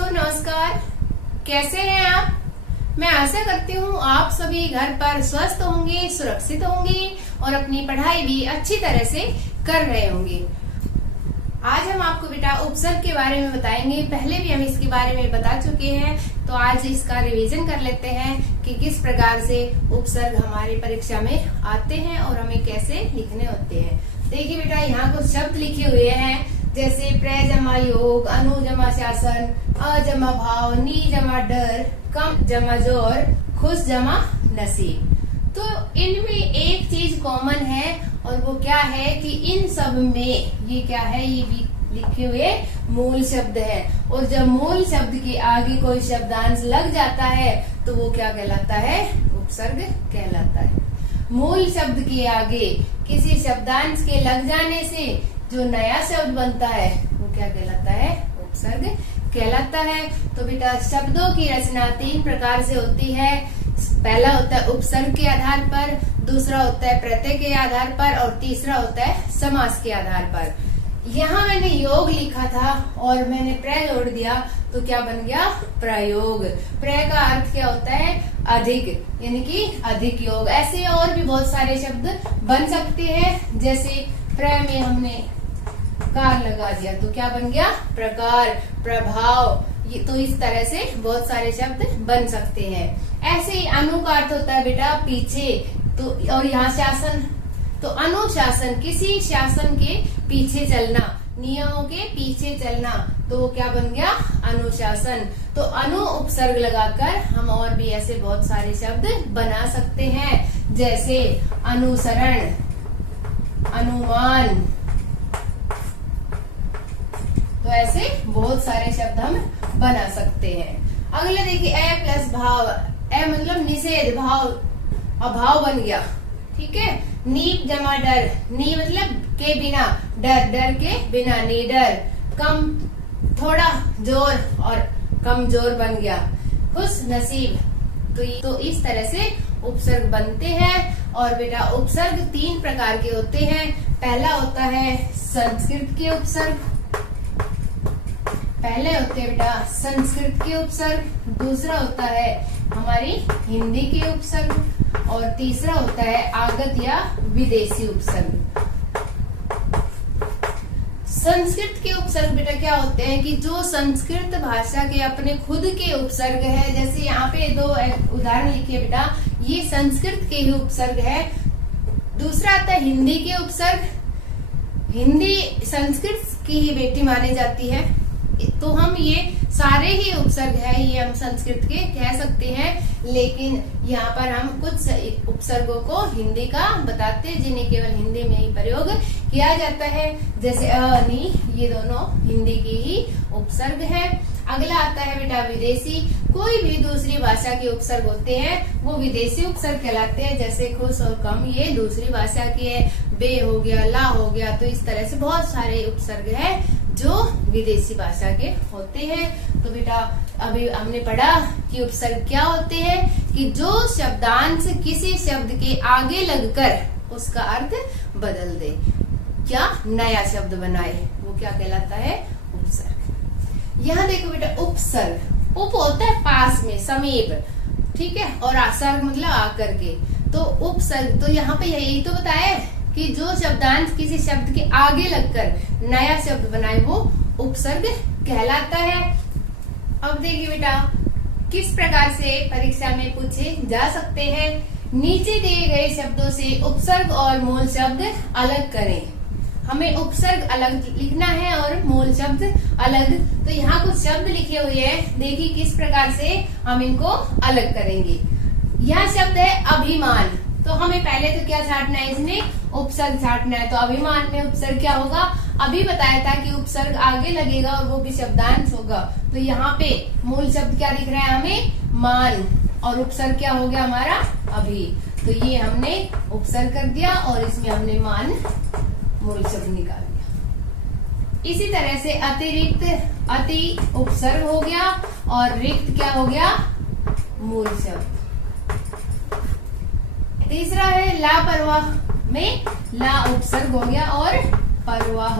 बच्चों नमस्कार। कैसे हैं आप? मैं आशा करती हूँ आप सभी घर पर स्वस्थ होंगे, सुरक्षित होंगे और अपनी पढ़ाई भी अच्छी तरह से कर रहे होंगे। आज हम आपको बेटा उपसर्ग के बारे में बताएंगे। पहले भी हम इसके बारे में बता चुके हैं, तो आज इसका रिवीजन कर लेते हैं कि किस प्रकार से उपसर्ग हमारी परीक्षा में आते हैं और हमें कैसे लिखने होते हैं। देखिए बेटा, यहाँ कुछ शब्द लिखे हुए हैं, जैसे प्र जमा योग, अनु जमा शासन, अ जमा भाव, नी जमा डर, कम जमा जोर, खुश जमा नसीब। तो इनमें एक चीज कॉमन है और वो क्या है कि इन सब में ये क्या है, ये भी लिखे हुए मूल शब्द है। और जब मूल शब्द के आगे कोई शब्दांश लग जाता है तो वो क्या कहलाता है? उपसर्ग कहलाता है। मूल शब्द के आगे किसी शब्दांश के लग जाने से जो नया शब्द बनता है वो क्या कहलाता है? उपसर्ग कहलाता है। तो बेटा, शब्दों की रचना तीन प्रकार से होती है। पहला होता है उपसर्ग के आधार पर, दूसरा होता है प्रत्यय के आधार पर और तीसरा होता है समास के आधार पर। यहाँ मैंने योग लिखा था और मैंने प्र जोड़ दिया तो क्या बन गया? प्रयोग। प्र का अर्थ क्या होता है? अधिक, यानी कि अधिक योग। ऐसे और भी बहुत सारे शब्द बन सकते हैं, जैसे प्र में हमने कार लगा दिया तो क्या बन गया? प्रकार, प्रभाव। ये तो इस तरह से बहुत सारे शब्द बन सकते हैं। ऐसे ही अनु का अर्थ होता है बेटा पीछे, तो और यहाँ शासन, तो अनुशासन, किसी शासन के पीछे चलना, नियमों के पीछे चलना, तो क्या बन गया? अनुशासन। तो अनु उपसर्ग लगाकर हम और भी ऐसे बहुत सारे शब्द बना सकते हैं, जैसे अनुसरण, अनुमान। तो ऐसे बहुत सारे शब्द हम बना सकते हैं। अगले देखिए, ए प्लस भाव। ए मतलब निषेध, भाव अभाव बन गया, ठीक है। नी जमा डर, नी मतलब के बिना, डर, डर के बिना, निडर। कम, थोड़ा जोर और कमजोर बन गया, खुश नसीब। तो इस तरह से उपसर्ग बनते हैं। और बेटा, उपसर्ग तीन प्रकार के होते हैं। पहला होता है संस्कृत के उपसर्ग, पहले होते हैं बेटा संस्कृत के उपसर्ग, दूसरा होता है हमारी हिंदी के उपसर्ग और तीसरा होता है आगत या विदेशी उपसर्ग। संस्कृत के उपसर्ग बेटा क्या होते हैं कि जो संस्कृत भाषा के अपने खुद के उपसर्ग है, जैसे यहाँ पे दो उदाहरण लिखे बेटा, ये संस्कृत के ही उपसर्ग है। दूसरा आता है हिंदी के उपसर्ग, हिंदी संस्कृत की ही बेटी मानी जाती है, तो हम ये सारे ही उपसर्ग है, ये हम संस्कृत के कह सकते हैं। लेकिन यहाँ पर हम कुछ उपसर्गों को हिंदी का बताते हैं, जिन्हें केवल हिंदी में ही प्रयोग किया जाता है, जैसे अ, नी, ये दोनों हिंदी की ही उपसर्ग है। अगला आता है बेटा विदेशी। कोई भी दूसरी भाषा के उपसर्ग होते हैं वो विदेशी उपसर्ग कहलाते हैं, जैसे खुश और कम, ये दूसरी भाषा की है। बे हो गया, ला हो गया, तो इस तरह से बहुत सारे उपसर्ग है जो विदेशी भाषा के होते हैं। तो बेटा, अभी हमने पढ़ा कि उपसर्ग क्या होते हैं कि जो शब्दांश किसी शब्द के आगे लगकर उसका अर्थ बदल दे, क्या नया शब्द बनाए, वो क्या कहलाता है? उपसर्ग। यहाँ देखो बेटा, उपसर्ग, उप होता है पास में, समीप, ठीक है, और आसर्ग मतलब आकर के, तो उपसर्ग। तो यहाँ पे यही तो बताया कि जो शब्दांश किसी शब्द के आगे लगकर नया शब्द बनाए वो उपसर्ग कहलाता है। अब देखिए बेटा, किस प्रकार से परीक्षा में पूछे जा सकते हैं। नीचे दिए गए शब्दों से उपसर्ग और मूल शब्द अलग करें। हमें उपसर्ग अलग लिखना है और मूल शब्द अलग। तो यहाँ कुछ शब्द लिखे हुए हैं, देखिए किस प्रकार से हम इनको अलग करेंगे। यह शब्द है अभिमान, तो हमें पहले तो क्या छाटना है? इसमें उपसर्ग छाटना है। तो अभिमान में उपसर्ग क्या होगा? अभी बताया था कि उपसर्ग आगे लगेगा और वो भी शब्दांश होगा। तो यहाँ पे मूल शब्द क्या दिख रहा है हमें? मान, और उपसर्ग क्या हो गया हमारा? अभी। तो ये हमने उपसर्ग कर दिया और इसमें हमने मान मूल शब्द निकाल दिया। इसी तरह से अतिरिक्त, अति उपसर्ग हो गया और रिक्त क्या हो गया? मूल शब्द। तीसरा है लापरवाह में ला उपसर्ग हो गया और परवाह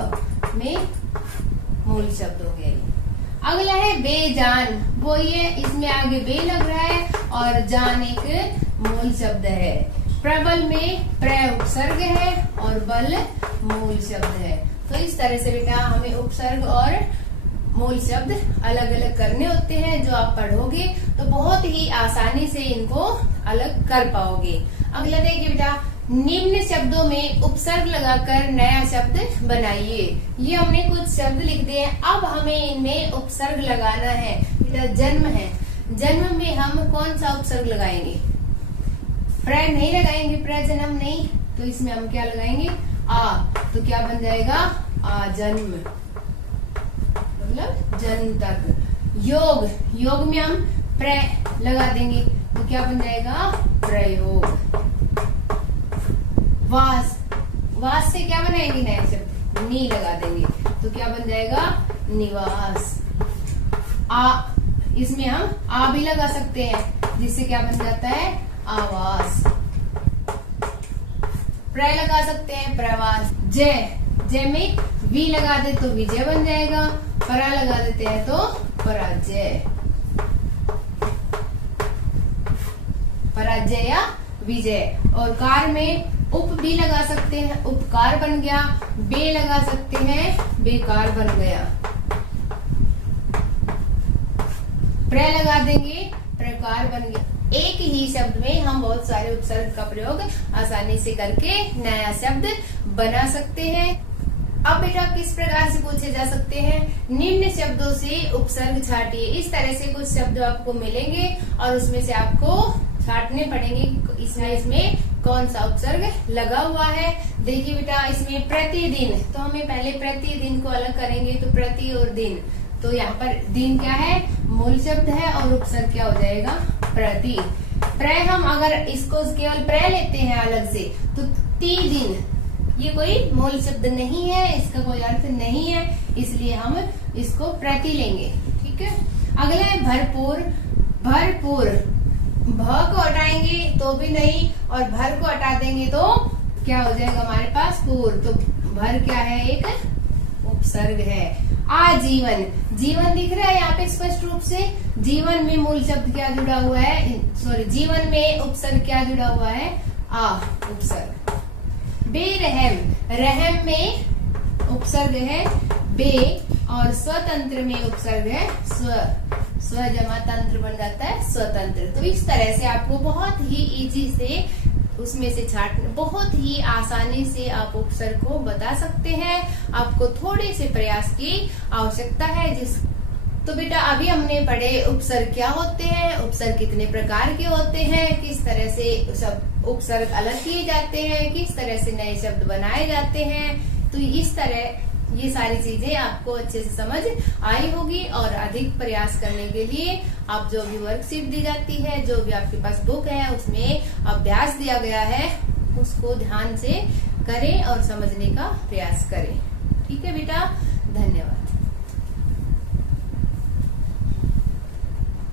में मूल शब्द हो गया। अगला है बेजान, वो ये इसमें आगे बे लग रहा है और जान एक मूल शब्द है। प्रबल में प्र उपसर्ग है और बल मूल शब्द है। तो इस तरह से बेटा हमें उपसर्ग और मूल शब्द अलग अलग करने होते हैं, जो आप पढ़ोगे तो बहुत ही आसानी से इनको अलग कर पाओगे। अगला देखिए बेटा, निम्न शब्दों में उपसर्ग लगाकर नया शब्द बनाइए। ये हमने कुछ शब्द लिख दिए हैं, अब हमें इनमें उपसर्ग लगाना है। बेटा जन्म है, जन्म में हम कौन सा उपसर्ग लगाएंगे? प्र नहीं लगाएंगे, प्र जन्म नहीं, तो इसमें हम क्या लगाएंगे? आ, तो क्या बन जाएगा? आ जन्म, मतलब जन्म तक। योग, योग में हम प्र लगा देंगे तो क्या बन जाएगा? प्रयोग। वास, वास से क्या बनाएंगे नया शब्द? नी लगा देंगे तो क्या बन जाएगा? निवास। आ, इसमें हम आ भी लगा सकते हैं जिससे क्या बन जाता है? आवास। प्र लगा सकते हैं, प्रवास। जय, जय में वी लगा दे तो विजय बन जाएगा, परा लगा देते हैं तो पराजय। पराजय या विजय। और कार में उप भी लगा सकते हैं, उपकार बन गया। बे लगा सकते हैं, बेकार बन गया। प्र लगा देंगे, प्रकार बन गया। एक ही शब्द में हम बहुत सारे उपसर्ग का प्रयोग आसानी से करके नया शब्द बना सकते हैं। अब बेटा किस प्रकार से पूछे जा सकते हैं? निम्न शब्दों से उपसर्ग छाटिए। इस तरह से कुछ शब्द आपको मिलेंगे और उसमें से आपको छाटने पड़ेंगे इसमें कौन सा उपसर्ग लगा हुआ है। देखिए बेटा, इसमें प्रतिदिन, तो हमें पहले प्रतिदिन को अलग करेंगे, तो प्रति और दिन, तो यहाँ पर दिन क्या है? मूल शब्द है और उपसर्ग क्या हो जाएगा? प्रति। प्र हम अगर इसको केवल प्र लेते हैं अलग से तो ती दिन, ये कोई मूल शब्द नहीं है, इसका कोई अर्थ नहीं है, इसलिए हम इसको प्रति लेंगे। ठीक है। अगला है भरपूर। भरपूर, भ को हटाएंगे तो भी नहीं और भर को हटा देंगे तो क्या हो जाएगा हमारे पास? पूर। तो भर क्या है? एक उपसर्ग है। आजीवन, जीवन दिख रहा है यहाँ पे स्पष्ट रूप से। जीवन में मूल शब्द क्या जुड़ा हुआ है? सॉरी, जीवन में उपसर्ग क्या जुड़ा हुआ है? आ उपसर्ग। बेरहम, रहम में उपसर्ग है बे और स्वतंत्र में उपसर्ग है स्व। स्व जमा तंत्र बन जाता है स्वतंत्र। तो इस तरह से आपको बहुत ही इजी से उसमें से छाटने, बहुत ही आसानी से आप उपसर्ग को बता सकते हैं। आपको थोड़े से प्रयास की आवश्यकता है। तो बेटा अभी हमने पढ़े उपसर्ग क्या होते हैं, उपसर्ग कितने प्रकार के होते हैं, किस तरह से सब उपसर्ग अलग किए जाते हैं, किस तरह से नए शब्द बनाए जाते हैं। तो इस तरह ये सारी चीजें आपको अच्छे से समझ आई होगी और अधिक प्रयास करने के लिए आप जो भी वर्कशीट दी जाती है, जो भी आपके पास बुक है उसमें अभ्यास दिया गया है, उसको ध्यान से करें और समझने का प्रयास करें। ठीक है बेटा, धन्यवाद।